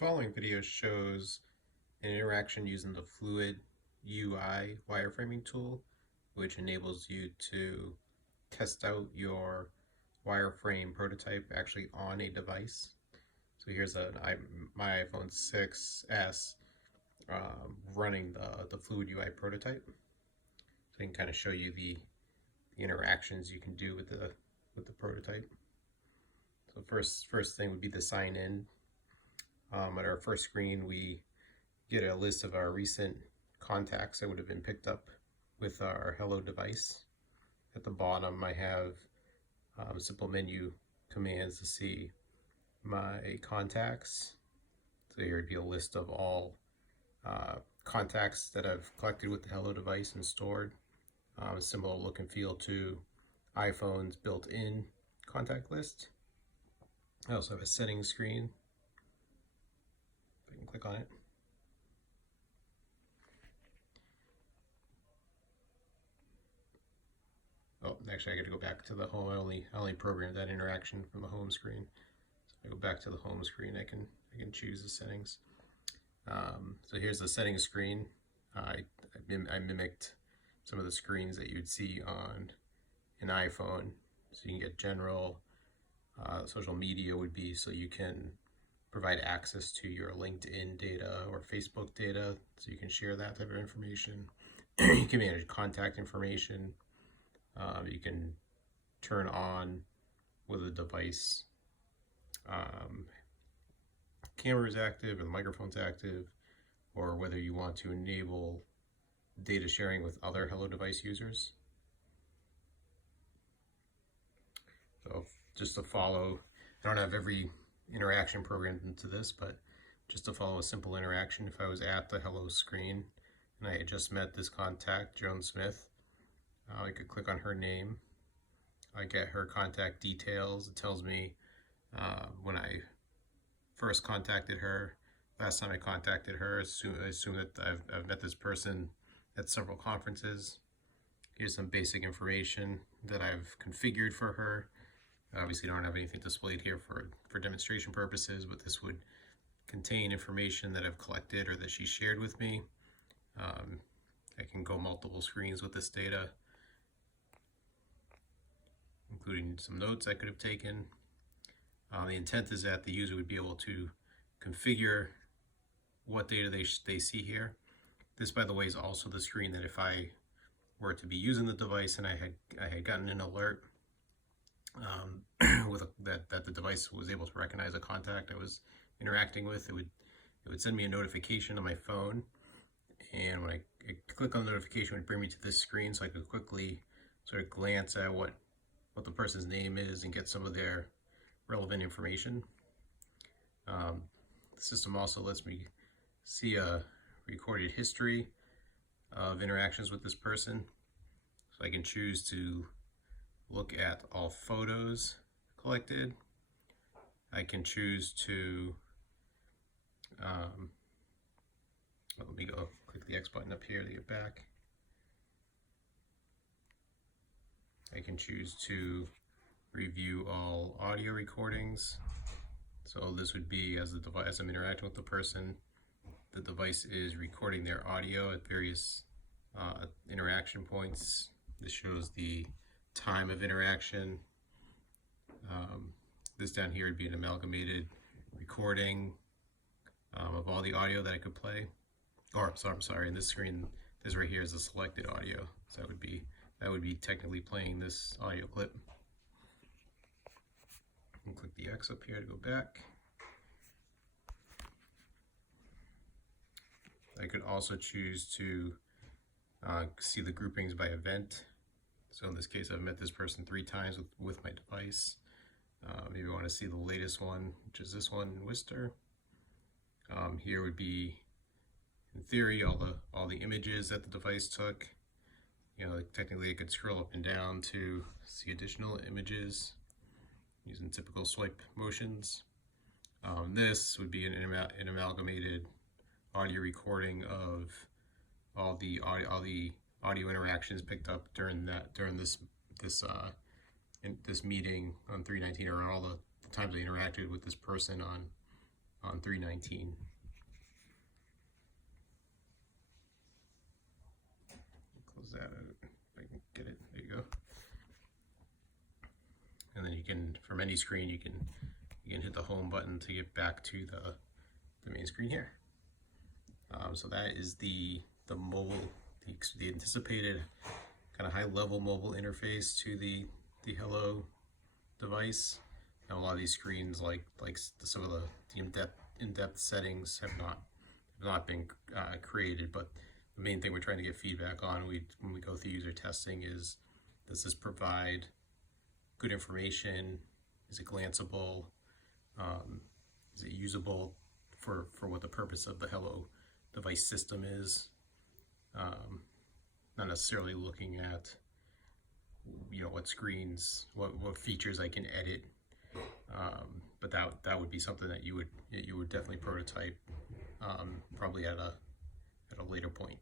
Following video shows an interaction using the Fluid UI wireframing tool, which enables you to test out your wireframe prototype actually on a device. So here's my iPhone 6s running the Fluid UI prototype. So I can kind of show you the interactions you can do with the prototype. So first thing would be the sign in. At our first screen, we get a list of our recent contacts that would have been picked up with our Hello device. At the bottom, I have simple menu commands to see my contacts. So here would be a list of all contacts that I've collected with the Hello device and stored. A similar look and feel to iPhone's built-in contact list. I also have a settings screen. I can click on it. Oh, actually, I got to go back to the home. I only programmed that interaction from the home screen. So I go back to the home screen. I can choose the settings. So here's the settings screen. I mimicked some of the screens that you'd see on an iPhone. So you can get general. Social media would be so you can provide access to your LinkedIn data or Facebook data, so you can share that type of information. You can manage contact information. You can turn on whether the device camera is active and the microphone's active, or whether you want to enable data sharing with other Hello device users. So just to follow, I don't have every interaction programmed into this, but just to follow a simple interaction, if I was at the Hello screen and I had just met this contact, Joan Smith, I could click on her name. I get her contact details. It tells me when I first contacted her, last time I contacted her. I assume that I've met this person at several conferences. Here's some basic information that I've configured for her. Obviously, don't have anything displayed here for demonstration purposes, but this would contain information that I've collected or that she shared with me. I can go multiple screens with this data, including some notes I could have taken. The intent is that the user would be able to configure what data they see here. This, by the way, is also the screen that if I were to be using the device and I had gotten an alert that the device was able to recognize a contact I was interacting with, it would send me a notification on my phone, and when I click on the notification, it would bring me to this screen, so I could quickly sort of glance at what the person's name is and get some of their relevant information. The system also lets me see a recorded history of interactions with this person, so I can choose to look at all photos collected. I can choose to let me go click the X button up here to get back. I can choose to review all audio recordings. So this would be as I'm interacting with the person, the device is recording their audio at various interaction points. This shows the time of interaction. This down here would be an amalgamated recording of all the audio that I could play. Or I'm sorry, in this screen, this right here is the selected audio. So that would be technically playing this audio clip. And click the X up here to go back. I could also choose to see the groupings by event. So in this case, I've met this person 3 times with my device. Maybe I want to see the latest one, which is this one in Worcester. Here would be, in theory, all the images that the device took. You know, technically, I could scroll up and down to see additional images using typical swipe motions. This would be an amalgamated audio recording of all the audio interactions picked up during this meeting on 3/19, or all the times I interacted with this person on 319. Close that out if I can get it. There you go. And then you can, from any screen, you can hit the home button to get back to the main screen here. So that is the mobile, the anticipated kind of high-level mobile interface to the Hello device. Now, a lot of these screens, like some of the in-depth settings, have not been created. But the main thing we're trying to get feedback on when we go through user testing is, does this provide good information? Is it glanceable? Is it usable for what the purpose of the Hello device system is? Not necessarily looking at what screens, what features I can edit, but that would be something that you would definitely prototype, probably at a later point.